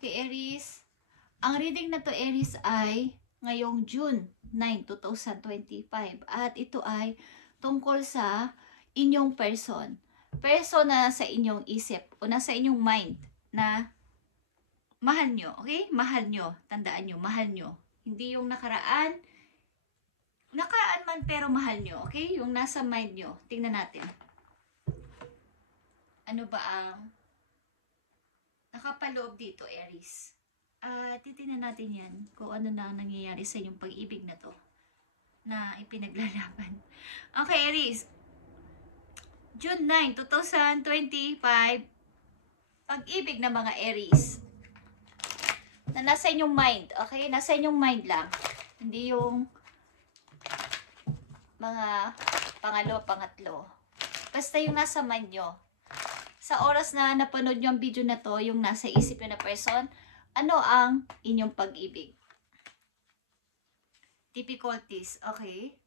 Okay, Aries. Ang reading na to, Aries, ay ngayong June 9, 2025. At ito ay tungkol sa inyong person. Person na sa inyong isip o nasa inyong mind na mahal nyo. Okay? Mahal nyo. Tandaan nyo, mahal nyo. Hindi yung nakaraan. Nakaraan man pero mahal nyo. Okay? Yung nasa mind nyo. Tingnan natin. Ano ba ang nakapaloob dito, Aries? Titingnan natin yan kung ano na nangyayari sa inyong pag-ibig na to na ipinaglalaban. Okay, Aries. June 9, 2025, pag-ibig ng mga Aries na nasa inyong mind. Okay? Nasa inyong mind lang. Hindi yung mga pangalo, pangatlo. Basta yung nasa mind nyo. Sa oras na napanood nyo ang video na to, yung nasa isip nyo na person, ano ang inyong pag-ibig? Difficulties, okay?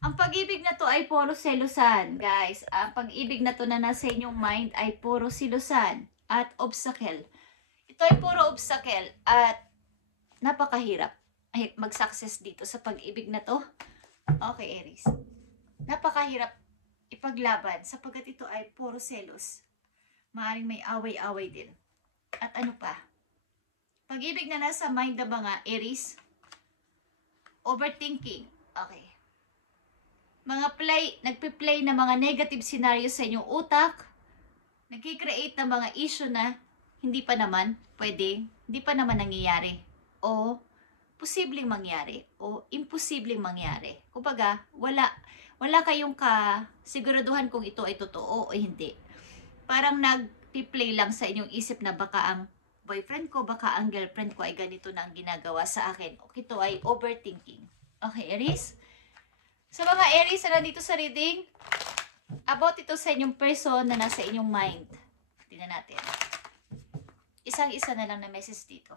Ang pag-ibig na to ay puro selusan, guys. Ang pag-ibig na to na nasa inyong mind ay puro selusan at obstacle. Ito ay puro obstacle at napakahirap ay mag-success dito sa pag-ibig na to. Okay, Aries. Napakahirap ipaglaban sapagkat ito ay puro selos. Maaring may away-away din. At ano pa? Pag-ibig na nasa mind ng mga Aries, overthinking. Okay. Nagpi-play na mga negative scenario sa inyong utak, nagki-create ng mga issue na hindi pa naman pwedeng, hindi pa naman nangyayari. O posibleng mangyari. O imposibleng mangyari. Kumbaga, wala kayong kasiguraduhan kung ito ay totoo o hindi. Parang nagpi-play lang sa inyong isip na baka ang boyfriend ko, baka ang girlfriend ko ay ganito na ang ginagawa sa akin. O ito ay overthinking. Okay, Aries? Sa mga Aries na nandito sa reading, about ito sa inyong person na nasa inyong mind. Tingnan natin. Isang-isa na lang na message dito.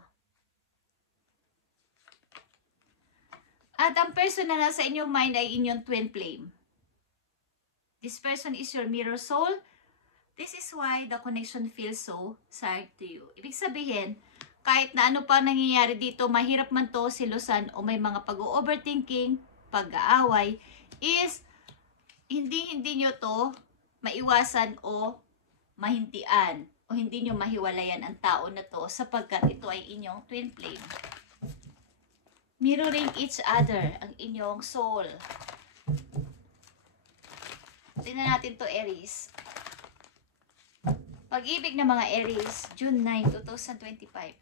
At ang person na nasa inyong mind ay inyong twin flame. This person is your mirror soul. This is why the connection feels so sad to you. Ibig sabihin, kahit na ano pa nangyayari dito, mahirap man to silusan o may mga pag-overthinking, pag-aaway, is hindi nyo to maiwasan o mahintian o hindi nyo mahiwalayan ang tao na to sapagkat ito ay inyong twin flame. Mirroring each other, ang inyong soul. Tingnan natin to, Aries. Pag-ibig ng mga Aries, June 9, 2025.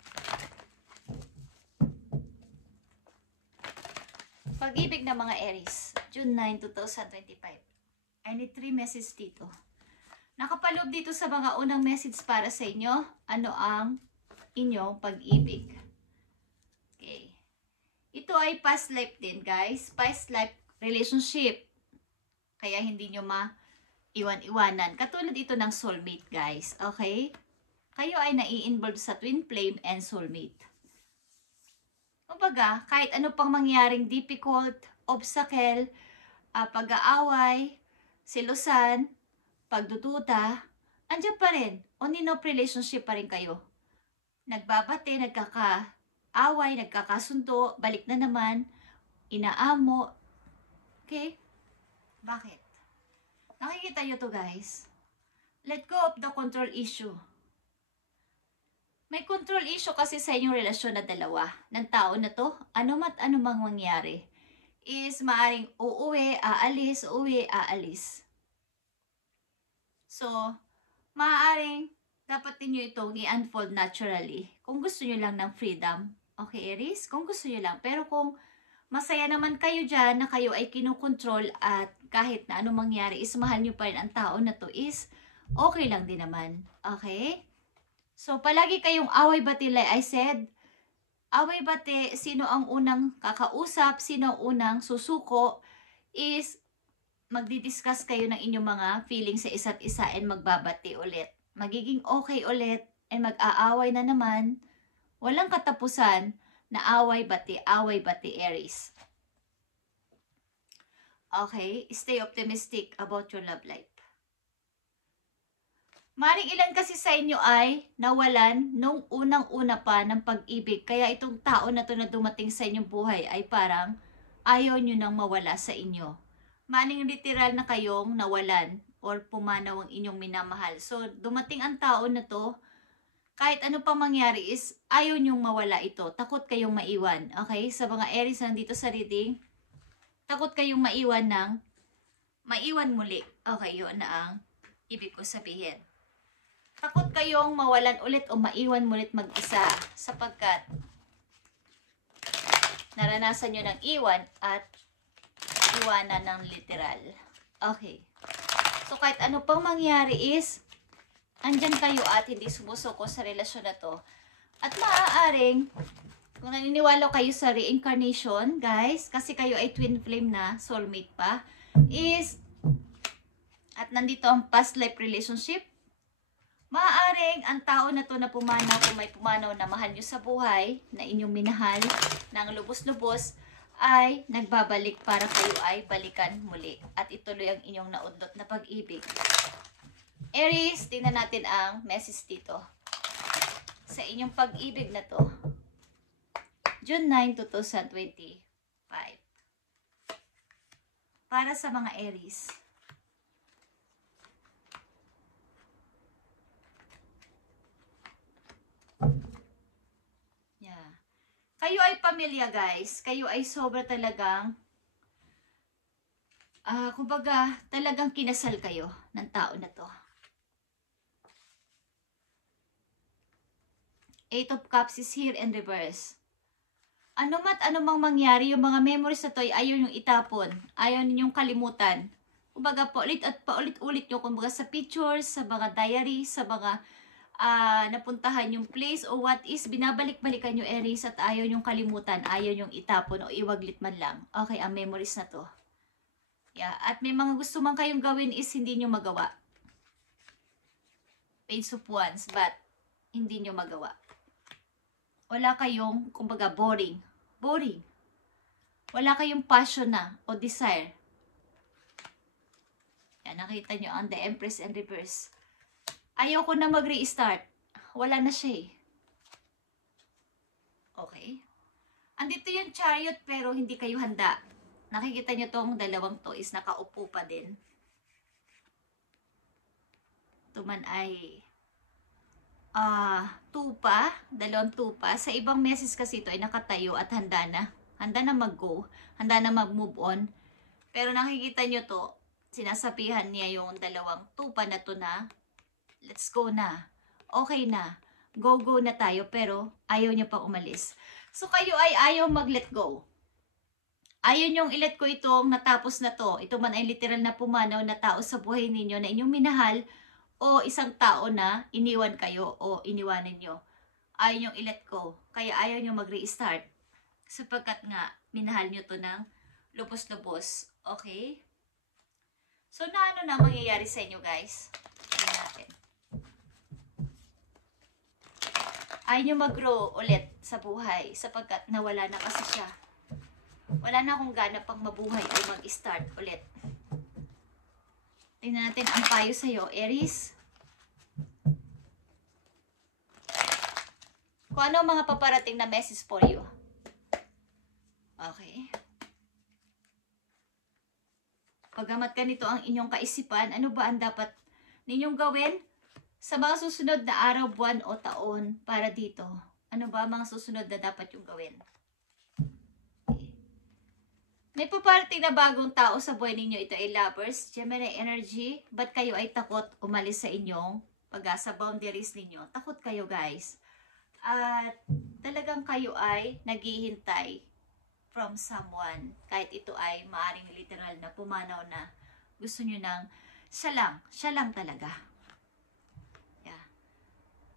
Pag-ibig ng mga Aries, June 9, 2025. I need 3 messages dito. Nakapaloob dito sa mga unang message para sa inyo, ano ang inyong pag-ibig. Okay. Ito ay past life din, guys. Past life relationship. Kaya hindi nyo iwan-iwanan. Katulad ito ng soulmate, guys. Okay? Kayo ay nai-involve sa twin flame and soulmate. Kumbaga, kahit ano pang mangyaring difficult, obstacle, pag-aaway, silusan, pagdududa, andyan pa rin. On and off relationship pa rin kayo. Nagbabate, nagkakaaway, nagkakasundo, balik na naman, inaamo. Okay? Bakit? Nakikita nyo to, guys. Let go of the control issue. May control issue kasi sa inyong relasyon na dalawa ng tao na to. Ano mang mangyari is maaring uuwi, aalis, uwi, aalis. So, maaaring dapat niyo itong i-unfold naturally. Kung gusto nyo lang ng freedom. Okay, Aries? Kung gusto nyo lang. Pero kung masaya naman kayo dyan na kayo ay kinukontrol at kahit na anong mangyari is mahal nyo pa rin ang tao na to is okay lang din naman. Okay? So, palagi kayong away-bati like I said. Away-bati, sino ang unang kakausap, sino ang unang susuko is magdi-discuss kayo ng inyong mga feelings sa isa't isa and magbabati ulit. Magiging okay ulit and mag-aaway na naman. Walang katapusan na away-bati, Aries. Okay, stay optimistic about your love life. Maring ilan kasi sa inyo ay nawalan nung unang-una pa ng pag-ibig. Kaya itong tao na to na dumating sa inyong buhay ay parang ayaw nyo nang mawala sa inyo. Maring literal na kayong nawalan or pumanaw ang inyong minamahal. So, dumating ang tao na to, kahit ano pang mangyari is ayaw nyong mawala ito. Takot kayong maiwan. Okay? Sa mga Aries na nandito sa reading, takot kayong maiwan muli. Okay, yun na ang ibig ko sabihin. Takot kayong mawalan ulit o maiwan mulit mag-isa sapagkat naranasan nyo ng iwan at iwanan ng literal. Okay. So, kahit ano pang mangyari is, andyan kayo at hindi sumusuko sa relasyon na to. At maaaring, kung naniniwala kayo sa reincarnation, guys, kasi kayo ay twin flame na, soulmate pa, is, at nandito ang past life relationship, maaaring ang tao na to na pumanaw, kung may pumanaw na mahal nyo sa buhay, na inyong minahal, ng lubos-lubos, ay nagbabalik para kayo ay balikan muli. At ituloy ang inyong naudlot na pag-ibig. Aries, tingnan natin ang message dito. Sa inyong pag-ibig na to, June 9, 2025. Para sa mga Aries. Kayo ay pamilya, guys. Kayo ay sobra talagang, kumbaga, talagang kinasal kayo ng tao na to. Eight of Cups is here in reverse. Ano mat anumang mangyari, yung mga memories na to ay ayaw nyong itapon. Ayaw ninyong kalimutan. Kumbaga, paulit at paulit-ulit nyo. Kumbaga sa pictures, sa mga diary, sa mga napuntahan yung place o what is, binabalik-balikan nyo, Aries, at ayaw nyong kalimutan, ayaw nyong itapon o iwaglit man lang. Okay, ang memories na to. Yeah, at may mga gusto man kayong gawin is hindi nyo magawa. Page of Wands, but hindi nyo magawa. Wala kayong, kumbaga, boring. Boring. Wala kayong passion na o desire. Yan, nakita nyo ang The Empress and Reverse. Ayaw ko na mag-restart. Wala na siya eh. Okay. Andito yung Chariot pero hindi kayo handa. Nakikita nyo tong dalawang to is nakaupo pa din. Ito man ay tupa. Dalawang tupa. Sa ibang message kasi ito ay nakatayo at handa na. Handa na mag-go. Handa na mag-move on. Pero nakikita nyo to, sinasabihan niya yung dalawang tupa na to na let's go na. Okay na. Go na tayo. Pero ayaw niya pang umalis. So kayo ay ayaw mag-let go. Ayaw niyong i-let go itong natapos na to. Ito man ay literal na pumanaw na tao sa buhay ninyo na inyong minahal o isang tao na iniwan kayo o iniwanan niyo. Ayaw niyong i-let go. Kaya ayaw niyong mag-restart. Sapagkat nga, minahal niyo to ng lubos-lubos. Okay? So na ano na mangyayari sa inyo, guys? Tingnan natin. Ayaw nyo mag-grow ulit sa buhay sapagkat nawala na kasi siya. Wala na akong gana pang mabuhay o mag-start ulit. Tingnan natin ang payo sa'yo, Aries. Kung ano ang mga paparating na message for you. Okay. Pagamat ganito ang inyong kaisipan, ano ba ang dapat ninyong gawin sa mga susunod na araw, buwan o taon para dito? Ano ba mga susunod na dapat yung gawin? Okay. May paparating na bagong tao sa buhay ninyo. Ito ay Lovers, Gemini energy. Ba't kayo ay takot umalis sa inyong sa boundaries ninyo? Takot kayo, guys. At talagang kayo ay naghihintay from someone. Kahit ito ay maaring literal na pumanaw na gusto nyo ng siya lang talaga. Yeah.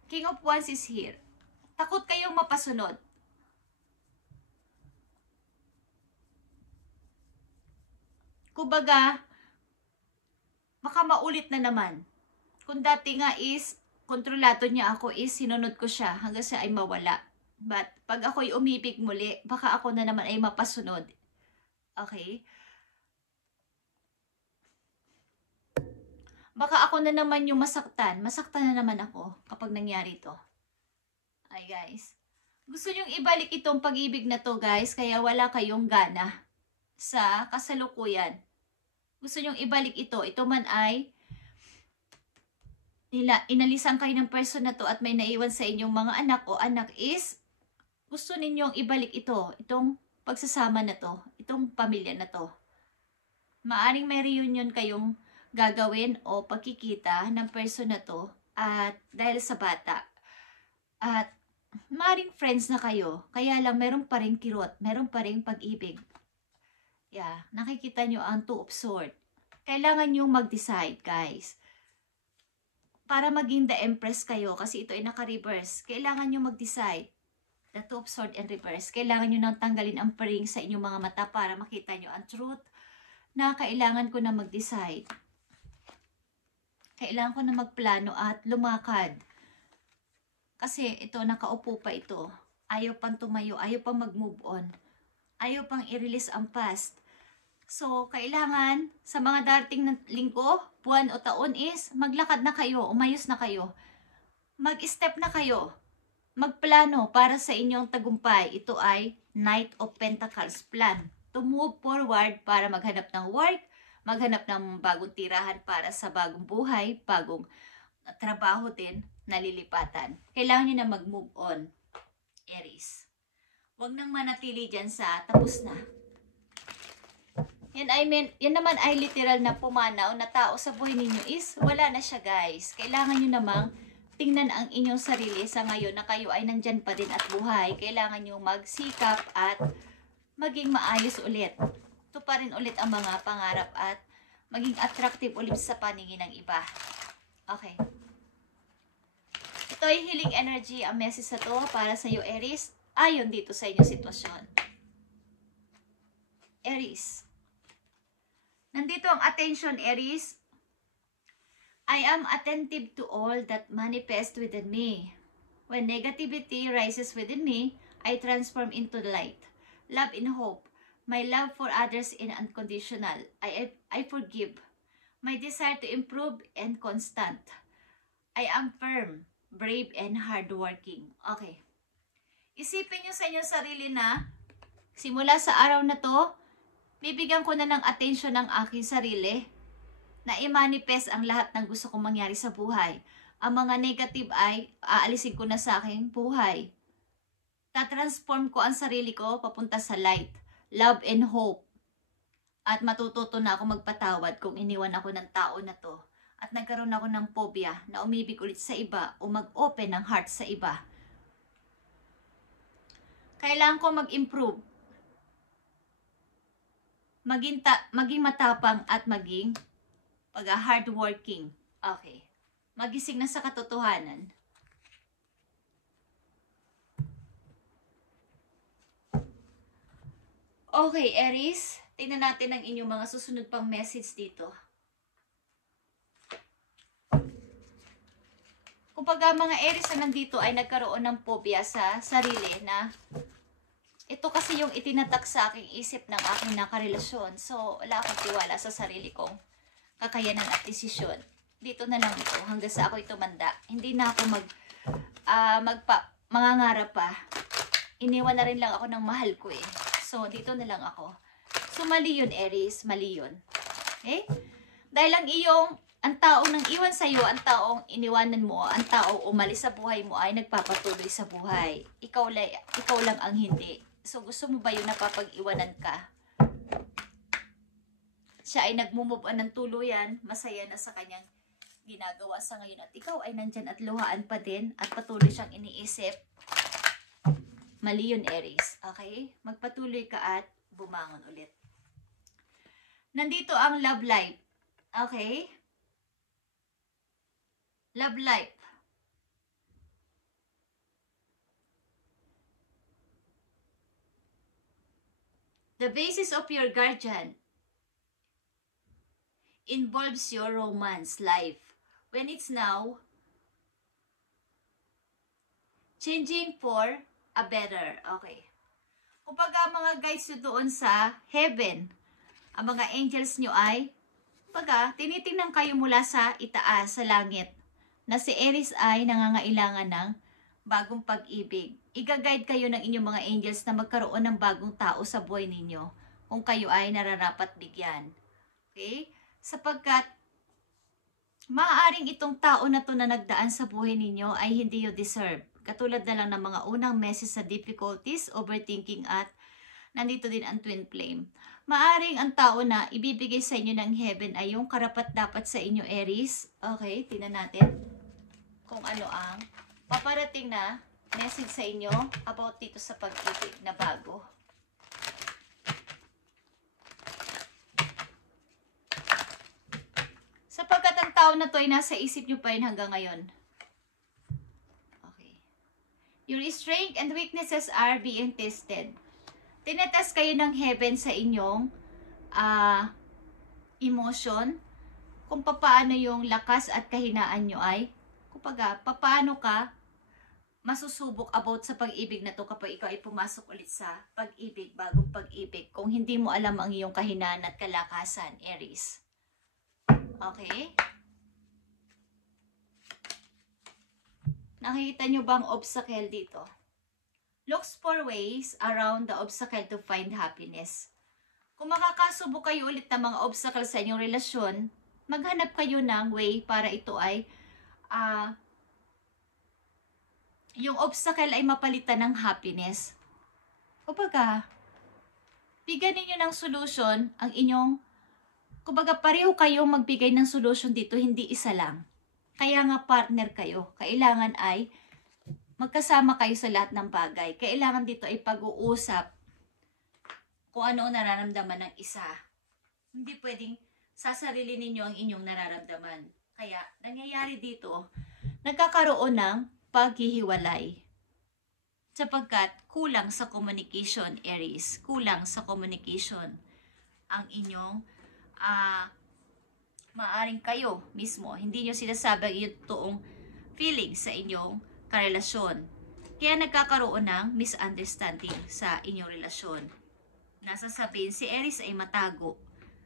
King of Wands is here. Takot kayong mapasunod. Kumbaga, baka maulit na naman. Kung dati nga is, kontrolado niya ako is, sinunod ko siya hanggang siya ay mawala. But, pag ako'y umibig muli, baka ako na naman ay mapasunod. Okay? Baka ako na naman yung masaktan. Masaktan na naman ako kapag nangyari to. Ay guys. Gusto nyong ibalik itong pag-ibig na to guys, kaya wala kayong gana sa kasalukuyan. Gusto nyong ibalik ito. Ito man ay inalisan kayo ng person na to at may naiwan sa inyong mga anak o anak is gusto ninyong ibalik ito. Itong pagsasama na to. Itong pamilya na to. Maaring may reunion kayong gagawin o pagkikita ng person na to at dahil sa bata. At maaring friends na kayo, kaya lang meron pa rin kirot, meron pa rin pag-ibig. Yeah, nakikita nyo ang two of swords. Kailangan nyo mag-decide, guys. Para maging the empress kayo, kasi ito ay naka-reverse, kailangan nyo mag-decide. The two of swords and reverse. Kailangan nyo nang tanggalin ang paring sa inyong mga mata para makita nyo ang truth na kailangan ko na mag-decide. Kailangan ko na magplano at lumakad. Kasi ito, nakaupo pa ito. Ayaw pang tumayo, ayaw pang mag-move on. Ayaw pang i-release ang past. So, kailangan sa mga darating na linggo, buwan o taon is maglakad na kayo, umayos na kayo. Mag-step na kayo. Magplano para sa inyong tagumpay. Ito ay Knight of Pentacles plan. To move forward para maghanap ng work, maghanap ng bagong tirahan para sa bagong buhay, bagong trabaho din, nalilipatan. Kailangan nyo na mag-move on, Aries. Huwag nang manatili dyan sa tapos na. Yan naman ay literal na pumanaw na tao sa buhay ninyo is wala na siya guys. Kailangan nyo namang tingnan ang inyong sarili sa ngayon na kayo ay nandyan pa din at buhay. Kailangan nyo magsikap at maging maayos ulit. Ito pa rin ulit ang mga pangarap at maging attractive ulit sa paningin ng iba. Okay. Ito ay healing energy. Ang message sa to para sa iyo, Aries. Ayon dito sa inyong sitwasyon. Aries. Nandito ang attention, Aries. I am attentive to all that manifests within me. When negativity rises within me, I transform into light. Love and hope. My love for others is unconditional. I forgive. My desire to improve and constant. I am firm, brave, and hardworking. Okay. Isipin nyo sa inyong sarili na simula sa araw na to, bibigyan ko na ng attention ng aking sarili na i-manifest ang lahat ng gusto kong mangyari sa buhay. Ang mga negative ay aalisin ko na sa aking buhay. Tatransform ko ang sarili ko papunta sa light, love and hope. At matututo na ako magpatawad kung iniwan ako ng tao na to. At nagkaroon ako ng phobia na umibig ulit sa iba o mag-open ng heart sa iba. Kailangan ko mag-improve. Maging matapang at maging hardworking. Okay. Magising na sa katotohanan. Okay, Aries. Tingnan natin ang inyong mga susunod pang message dito. Kapag mga Aries na nandito ay nagkaroon ng phobia sa sarili na ito kasi yung itinatak sa aking isip ng aking nakarelasyon. So, wala akong tiwala sa sarili kong kakayanan at desisyon. Dito na lang ito hanggang sa ako'y tumanda. Hindi na ako mangangarap pa. Iniwan na rin lang ako ng mahal ko eh. So, dito na lang ako. So, mali yun, Aries. Mali yun. Okay? Dahil ang taong nang iwan sa'yo, ang taong iniwanan mo, ang taong umalis sa buhay mo ay nagpapatuloy sa buhay. Ikaw lang ang hindi. So, gusto mo ba yun na papag-iwanan ka? Siya ay nag-move on ng tuluyan, masaya na sa kanyang ginagawa sa ngayon. At ikaw ay nandyan at luhaan pa din at patuloy siyang iniisip. Mali yun, Aries. Okay? Magpatuloy ka at bumangon ulit. Nandito ang love life. Okay? Love life. The basis of your guardian involves your romance life. When it's now changing for a better. Okay. Kumbaga mga guides nyo doon sa heaven, ang mga angels nyo ay Pagka, tinitingnan kayo mula sa itaas, sa langit, na si Aries ay nangangailangan ng bagong pag-ibig. Iga-guide kayo ng inyong mga angels na magkaroon ng bagong tao sa buhay ninyo kung kayo ay nararapat bigyan. Okay? Sapagkat, maaaring itong tao na to na nagdaan sa buhay ninyo ay hindi you deserve. Katulad na lang ng mga unang meses sa difficulties, overthinking at nandito din ang twin flame. Maaring ang tao na ibibigay sa inyo ng heaven ay yung karapat-dapat sa inyo, Aries. Okay, tingnan natin kung ano ang paparating na message sa inyo about dito sa pag-ibig na bago. Sapagkat ang tao na to ay nasa isip nyo pa rin hanggang ngayon. Okay. Your strength and weaknesses are being tested. Tinetest kayo ng heaven sa inyong emotion, kung paano yung lakas at kahinaan nyo ay, kumbaga, paano ka masusubok about sa pag-ibig na to kapag ikaw ay pumasok ulit sa pag-ibig, bagong pag-ibig, kung hindi mo alam ang iyong kahinaan at kalakasan, Aries. Okay? Nakikita nyo bang obstacle dito? Looks for ways around the obstacle to find happiness. Kung makakasubok kayo ulit ng mga obstacle sa inyong relasyon, maghanap kayo ng way para ito ay yung obstacle ay mapalitan ng happiness. Kumbaga, bigyan ninyo ng solution ang inyong, kumbaga pareho kayong magbigay ng solution dito, hindi isa lang. Kaya nga partner kayo. Kailangan ay magkasama kayo sa lahat ng bagay. Kailangan dito ay pag-uusap kung ano ang nararamdaman ng isa. Hindi pwedeng sasarili ninyo ang inyong nararamdaman. Kaya, nangyayari dito, nagkakaroon ng paghihiwalay. Sapagkat kulang sa communication, Aries. Kulang sa communication ang inyong maaring kayo mismo. Hindi nyo sinasabi ang iyong toong feeling sa inyong karelasyon. Kaya nagkakaroon ng misunderstanding sa inyong relasyon. Nasasabihin, si Aries ay matago.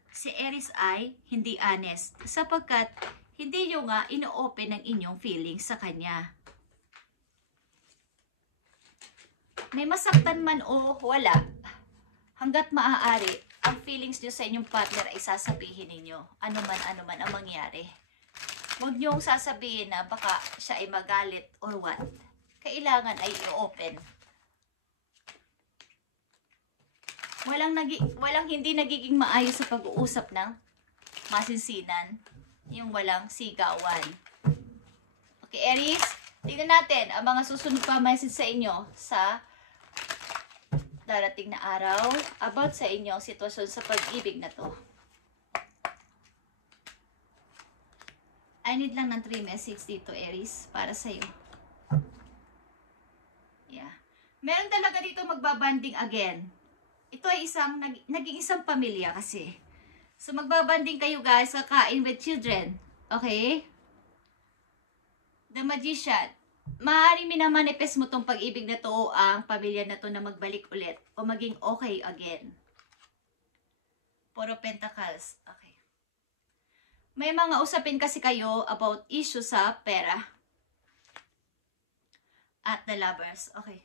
Si Aries ay hindi honest. Sapagkat hindi nyo nga ino-open ang inyong feelings sa kanya. May masaktan man o wala, hanggat maaari, ang feelings nyo sa inyong partner ay sasabihin ninyo. Ano man ang mangyari. Huwag nyong sasabihin na baka siya ay magalit or what. Kailangan ay i-open. Walang hindi nagiging maayos sa pag-uusap ng masinsinan. Yung walang sigawan. Okay, Aries, tignan natin ang mga susunod pa message sa inyo sa darating na araw about sa inyong sitwasyon sa pag-ibig na to. I need lang ng 3 messages dito, Aries, para sa'yo. Yeah. Meron talaga dito magbabanding again. Ito ay naging isang pamilya kasi. So, magbabanding kayo guys, kakain with children. Okay? The Magician. Maaaring minamanifest mo tong pag-ibig na to o ang pamilya na to na magbalik ulit o maging okay again. Puro Pentacles. Okay. May mga usapin kasi kayo about issue sa pera. At the Lovers. Okay.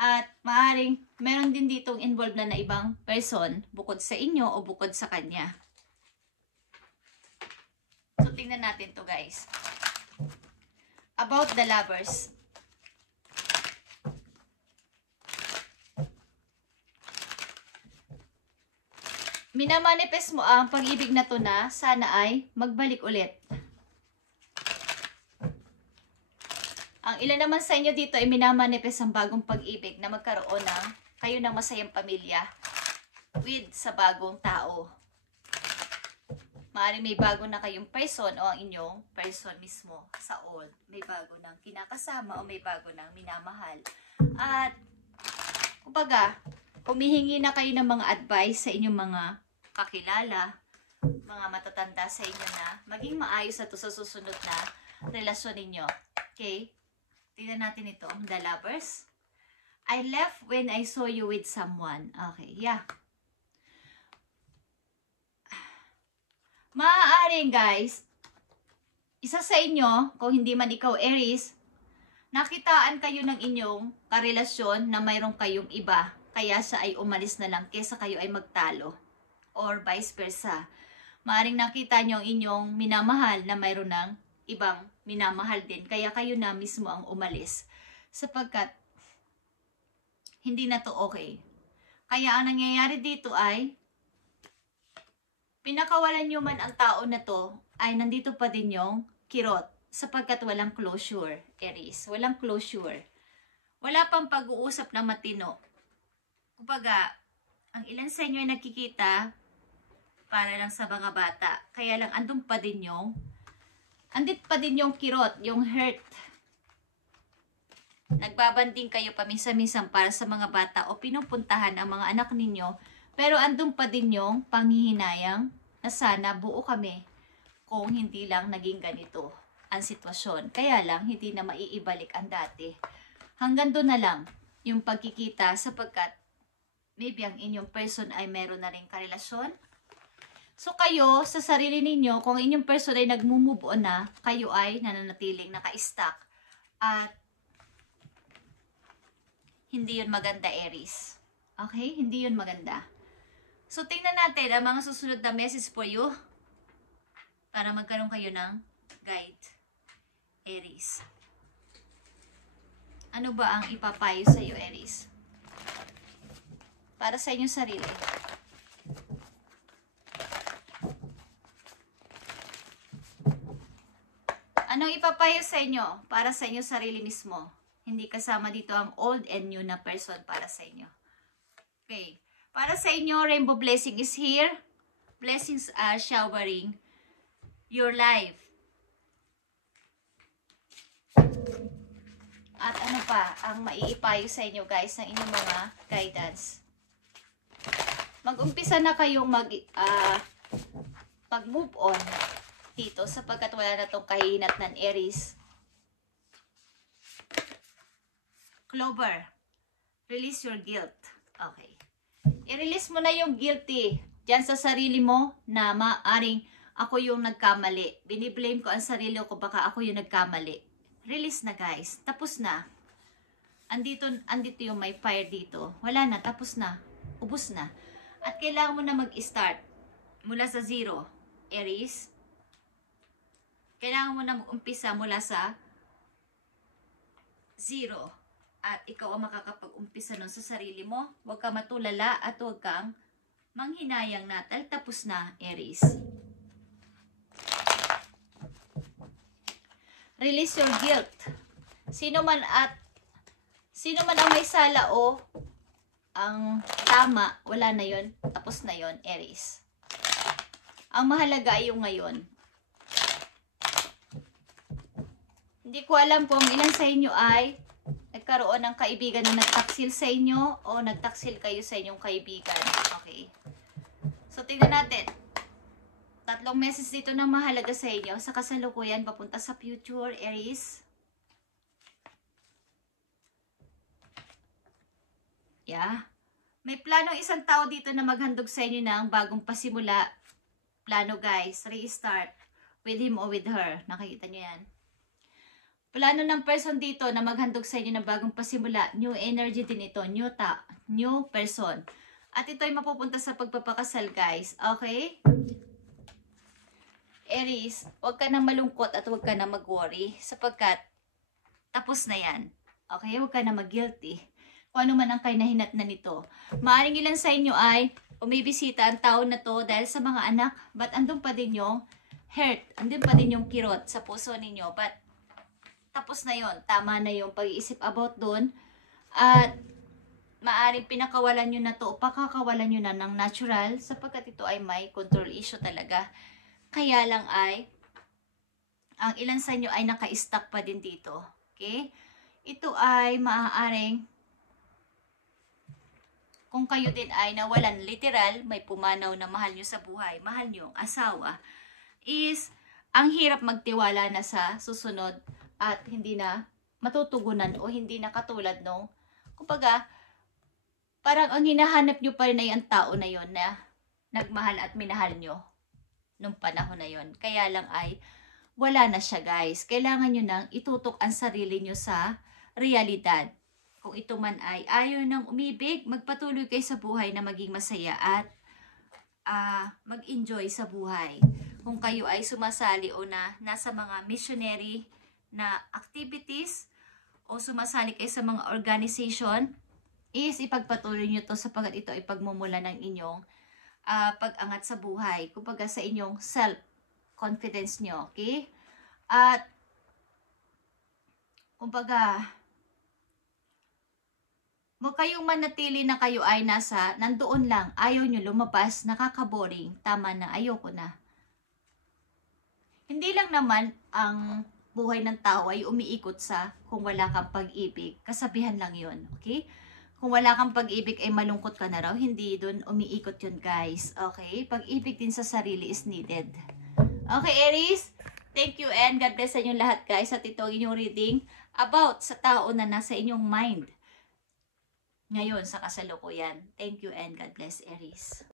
At maaaring meron din ditong involved na ibang person bukod sa inyo o bukod sa kanya. So, tingnan natin to guys. About the Lovers. Minamanifest mo ang pag-ibig na to na sana ay magbalik ulit. Ang ilan naman sa inyo dito ay minamanifest ang bagong pag-ibig na magkaroon ng kayo ng masayang pamilya with sa bagong tao. Maaaring may bago na kayong person o ang inyong person mismo sa old. May bago ng kinakasama o may bago ng minamahal. At, kumbaga, humihingi na kayo ng mga advice sa inyong mga kakilala, mga matatanda sa inyo na maging maayos na to sa susunod na relasyon ninyo. Okay? Tignan natin ito. The Lovers. I left when I saw you with someone. Okay, yeah. Maaaring guys, isa sa inyo, kung hindi man ikaw Aries, nakitaan kayo ng inyong karelasyon na mayroon kayong iba, kaya siya ay umalis na lang kesa kayo ay magtalo. Or vice versa. Maaaring nakita nyo ang inyong minamahal na mayroon ng ibang minamahal din, kaya kayo na mismo ang umalis. Sapagkat hindi na to okay. Kaya ang nangyayari dito ay pinakawalan nyo man ang tao na to, ay nandito pa din yung kirot. Sapagkat walang closure, Aries. Walang closure. Wala pang pag-uusap na matino. Kumbaga, ang ilan sa inyo ay nakikita para lang sa mga bata. Kaya lang andun pa din yung kirot, yung hurt. Nagbabanding kayo paminsan-minsan para sa mga bata o pinupuntahan ang mga anak ninyo, pero andun pa din yung panghihinayang na sana buo kami kung hindi lang naging ganito ang sitwasyon. Kaya lang, hindi na maiibalik ang dati. Hanggang doon na lang yung pagkikita sapagkat maybe ang inyong person ay meron na rin karelasyon. So kayo, sa sarili ninyo, kung inyong person ay nag-move on na, kayo ay nananatiling naka-stuck. At hindi yun maganda, Aries. Okay? Hindi yun maganda. So, tingnan natin ang mga susunod na message for you para magkaroon kayo ng guide, Aries. Ano ba ang ipapayo sa iyo, Aries? Para sa inyong sarili. Anong ipapayo sa inyo para sa inyong sarili mismo? Hindi kasama dito ang old and new na person para sa inyo. Okay. Para sa inyo, rainbow blessing is here. Blessings are showering your life. At ano pa ang maiipayo sa inyo guys ng inyong mga guidance. Mag-umpisa na kayong mag-move on dito sapagkat wala na itong kahihinat ng Aries. Clover, release your guilt. Okay. I-release mo na yung guilty dyan sa sarili mo na maaring ako yung nagkamali. Biniblame ko ang sarili ko baka ako yung nagkamali. Release na guys. Tapos na. Andito yung may fire dito. Wala na. Tapos na. Ubus na. At kailangan mo na mag-start mula sa zero. Aries. Kailangan mo na mag-umpisa mula sa zero. At ikaw ang makakapag-umpisa nun sa sarili mo. Huwag ka matulala at huwag kang manghinayang na. Tapos na, Aries. Release your guilt. Sino man ang may sala o ang tama, wala na yon, tapos na yon, Aries. Ang mahalaga ay yung ngayon. Hindi ko alam kung ilan sa inyo ay nagkaroon ng kaibigan na nagtaksil sa inyo o nagtaksil kayo sa inyong kaibigan. Okay. So, tingnan natin. 3 message dito na mahalaga sa inyo sa kasalukuyan papunta sa future, Aries. Yeah. May planong isang tao dito na maghandog sa inyo ng bagong pasimula. Plano guys, restart with him or with her. Nakikita nyo yan. Plano ng person dito na maghandog sa inyo ng bagong pasimula. New energy din ito. New person. At ito ay mapupunta sa pagpapakasal guys. Okay? Aries, huwag ka na malungkot at huwag ka na mag-worry sapagkat tapos na yan. Okay? Huwag ka na mag-guilty. Kung ano man ang kainahinat na nito. Maaring ilan sa inyo ay umibisita ang tao na to dahil sa mga anak. But andun pa din yung hurt. Andun pa din yung kirot sa puso ninyo. But tapos na yon. Tama na yung pag-iisip about doon. At maaring pinakawalan nyo na to. Pakakawalan nyo na ng natural sapagkat ito ay may control issue talaga. Kaya lang ay ang ilan sa inyo ay naka-stuck pa din dito. Okay? Ito ay maaaring kung kayo din ay nawalan literal, may pumanaw na mahal nyo sa buhay, mahal nyo ang asawa, is ang hirap magtiwala na sa susunod at hindi na matutugunan o hindi na katulad nung, kumbaga, parang ang hinahanap nyo pa rin ay ang tao na yon na nagmahal at minahal nyo. nung panahon na yon. Kaya lang ay wala na siya, guys. Kailangan nyo nang itutok ang sarili nyo sa realidad. Kung ito man ay ayaw nang umibig, magpatuloy kayo sa buhay na maging masaya at mag-enjoy sa buhay. Kung kayo ay sumasali o nasa mga missionary na activities o sumasali kayo sa mga organization, is ipagpatuloy nyo to sapagkat ito ay pagmumula ng inyong pag-angat sa buhay. Kumbaga sa inyong self-confidence nyo. Okay? At kumbaga, mo kayong manatili na kayo ay nandoon lang, ayaw nyo lumabas, nakaka-boring, tama na, ayoko na. Hindi lang naman ang buhay ng tao ay umiikot sa kung wala kang pag-ibig. Kasabihan lang yun, okay? Kung wala kang pag-ibig ay malungkot ka na raw, hindi dun umiikot yun, guys. Okay? Pag-ibig din sa sarili is needed. Okay, Aries? Thank you and God bless sa inyong lahat, guys. At ito ang inyong reading about sa tao na nasa inyong mind ngayon sa kasalukuyan. Thank you and God bless, Aries.